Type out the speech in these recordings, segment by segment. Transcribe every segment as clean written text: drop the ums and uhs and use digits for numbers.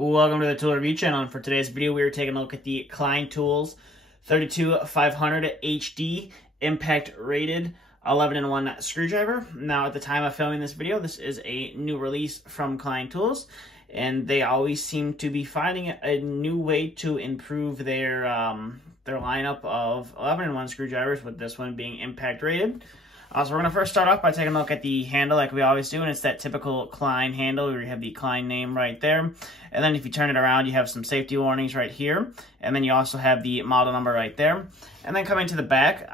Welcome to the Tool Review channel, and for today's video we are taking a look at the Klein Tools 32500 HD impact rated 11-in-1 screwdriver. Now at the time of filming this video, this is a new release from Klein Tools, and they always seem to be finding a new way to improve their lineup of 11-in-1 screwdrivers, with this one being impact rated. So we're going to first start off by taking a look at the handle like we always do, and it's that typical Klein handle where you have the Klein name right there. And then if you turn it around, you have some safety warnings right here. And then you also have the model number right there. And then coming to the back,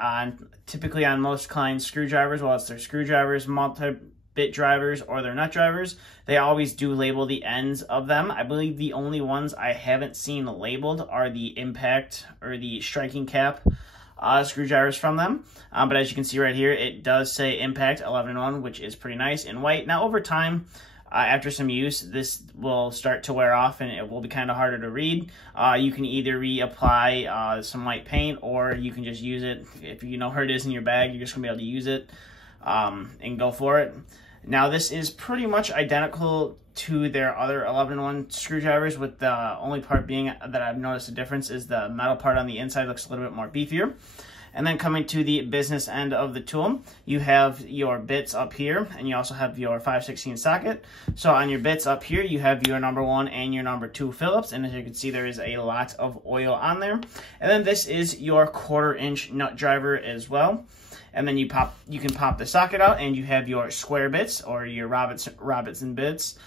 typically on most Klein screwdrivers, well, it's their screwdrivers, multi-bit drivers, or their nut drivers, they always do label the ends of them. I believe the only ones I haven't seen labeled are the impact or the striking cap screwdrivers from them. But as you can see right here, it does say impact 11-in-1, which is pretty nice in white. Now over time, after some use, this will start to wear off and it will be kind of harder to read. You can either reapply some white paint, or you can just use it. If you know where it is in your bag, you're just gonna be able to use it and go for it. Now this is pretty much identical to their other 11-in-1 screwdrivers, with the only part being that I've noticed a difference is the metal part on the inside looks a little bit more beefier. And then coming to the business end of the tool, you have your bits up here, and you also have your 5/16 socket. So on your bits up here, you have your number 1 and your number 2 Phillips, and as you can see, there is a lot of oil on there. And then this is your 1/4-inch nut driver as well. And then you can pop the socket out, and you have your square bits, or your Robertson bits.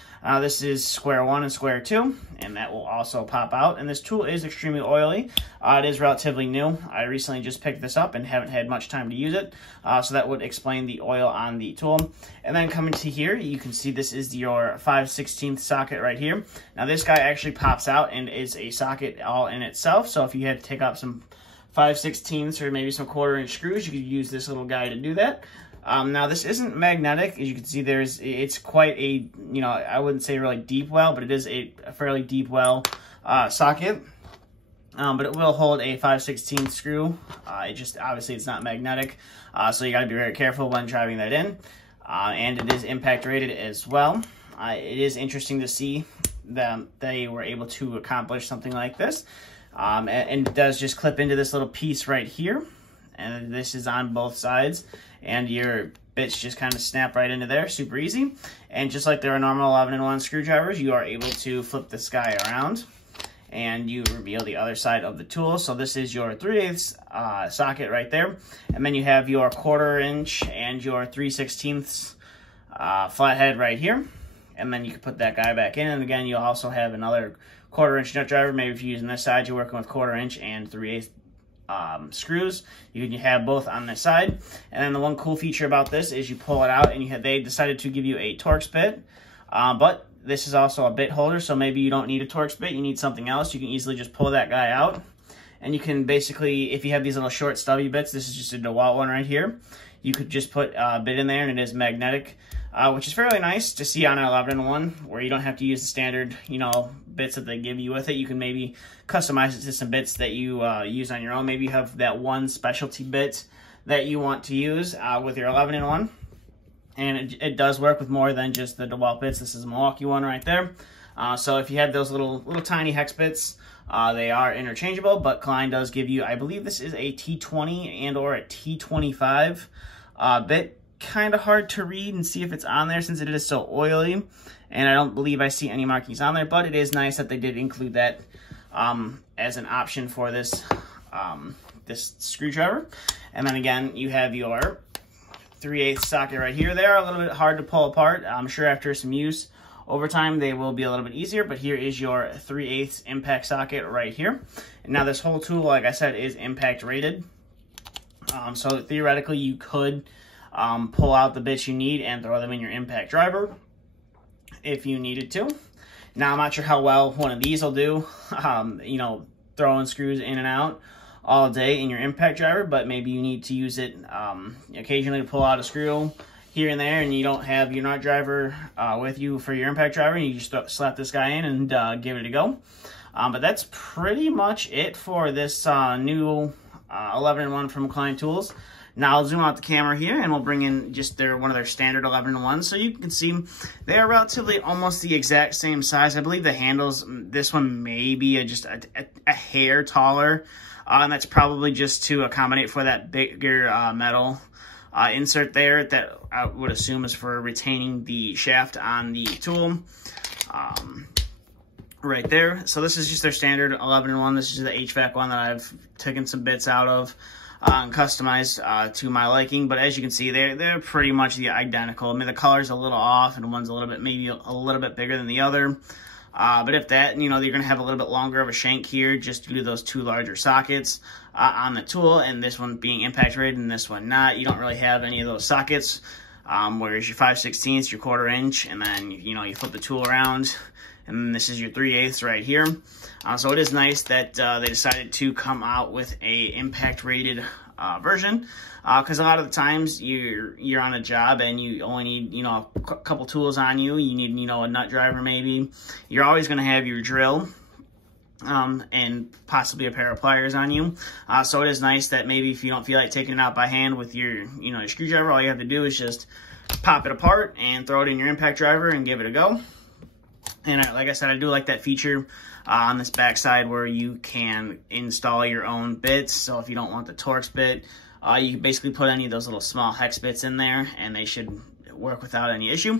This is square 1 and square 2, and that will also pop out. And this tool is extremely oily. It is relatively new. I recently just picked this up and haven't had much time to use it, so that would explain the oil on the tool. And then coming to here, you can see this is your 5/16 socket right here. Now this guy actually pops out and is a socket all in itself, so if you had to take out some 5/16 or maybe some 1/4-inch screws, you could use this little guy to do that. Now this isn't magnetic. As you can see, it's quite a, I wouldn't say really deep well, but it is a fairly deep well socket. But it will hold a 5/16 screw. Obviously it's not magnetic, so you got to be very careful when driving that in. And it is impact rated as well. It is interesting to see that they were able to accomplish something like this. And it does just clip into this little piece right here, and this is on both sides, and your bits just kind of snap right into there, super easy. And just like there are normal 11-in-1 screwdrivers, you are able to flip this guy around and you reveal the other side of the tool. So this is your 3/8 socket right there, and then you have your 1/4-inch and your 3/16 flathead right here. And then you can put that guy back in, and again, you'll also have another 1/4-inch nut driver. Maybe if you're using this side, you're working with 1/4-inch and 3/8 screws. You can have both on this side. And then the one cool feature about this is you pull it out, and they decided to give you a Torx bit, but this is also a bit holder, so maybe you don't need a Torx bit, you need something else. You can easily just pull that guy out, and you can basically, if you have these little short stubby bits, this is just a DeWalt one right here, you could just put a bit in there, and it is magnetic, which is fairly nice to see on an 11-in-1, where you don't have to use the standard, bits that they give you with it. You can maybe customize it to some bits that you use on your own. Maybe you have that one specialty bit that you want to use with your 11-in-1. And it does work with more than just the DeWalt bits. This is a Milwaukee one right there. So if you have those little tiny hex bits, they are interchangeable, but Klein does give you, I believe this is a T20 and or a T25 bit. Kind of hard to read and see if it's on there since it is so oily, and I don't believe I see any markings on there, but it is nice that they did include that as an option for this this screwdriver. And then again, you have your 3/8 socket right here. They are a little bit hard to pull apart. I'm sure after some use over time they will be a little bit easier, but here is your 3/8 impact socket right here. And now this whole tool, like I said, is impact rated, so theoretically you could pull out the bits you need and throw them in your impact driver if you needed to. Now, I'm not sure how well one of these will do, throwing screws in and out all day in your impact driver, but maybe you need to use it occasionally to pull out a screw here and there, and you don't have your nut driver with you for your impact driver, and you just slap this guy in and give it a go. But that's pretty much it for this new 11-in-1 from Klein Tools. Now I'll zoom out the camera here and we'll bring in just one of their standard 11-in-1s. So you can see they are relatively almost the exact same size. I believe the handles, this one may be just a hair taller. And that's probably just to accommodate for that bigger metal insert there that I would assume is for retaining the shaft on the tool. Right there. So this is just their standard 11-in-1. This is the HVAC one that I've taken some bits out of and customized to my liking. But as you can see, they're pretty much the identical. I mean, the color's a little off and one's maybe a little bit bigger than the other. But if that, you know, you're going to have a little bit longer of a shank here just due to those two larger sockets on the tool, and this one being impact rated and this one not. You don't really have any of those sockets, whereas your 5/16, your 1/4 inch, and then, you know, you flip the tool around, and then this is your 3/8 right here. So it is nice that they decided to come out with a impact rated version, because a lot of the times you're on a job and you only need, you know, a couple tools on you. You need, you know, a nut driver maybe. You're always going to have your drill and possibly a pair of pliers on you. So it is nice that maybe if you don't feel like taking it out by hand with your, you know, your screwdriver, all you have to do is just pop it apart and throw it in your impact driver and give it a go. And like I said, I do like that feature on this back side where you can install your own bits. So if you don't want the Torx bit, you can basically put any of those little small hex bits in there and they should work without any issue.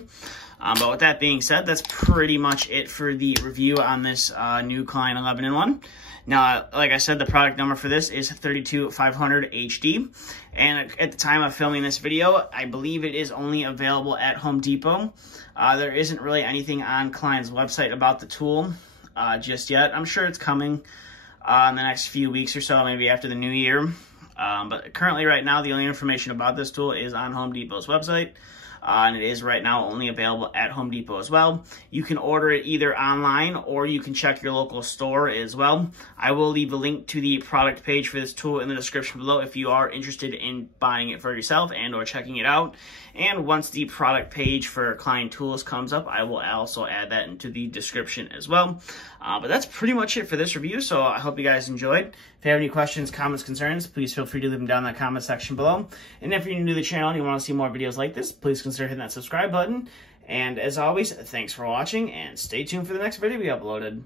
But with that being said, that's pretty much it for the review on this new Klein 11-in-1. Now, like I said, the product number for this is 32500 HD. And at the time of filming this video, I believe it is only available at Home Depot. There isn't really anything on Klein's website about the tool just yet. I'm sure it's coming in the next few weeks or so, maybe after the new year. But currently right now, the only information about this tool is on Home Depot's website. And it is right now only available at Home Depot as well. You can order it either online or you can check your local store as well. I will leave a link to the product page for this tool in the description below if you are interested in buying it for yourself and or checking it out. And once the product page for Klein Tools comes up, I will also add that into the description as well. But that's pretty much it for this review, so I hope you guys enjoyed. If you have any questions, comments, concerns, please feel free to leave them down in the comment section below. And if you're new to the channel and you want to see more videos like this, please consider hitting that subscribe button. And as always, thanks for watching, and stay tuned for the next video we uploaded.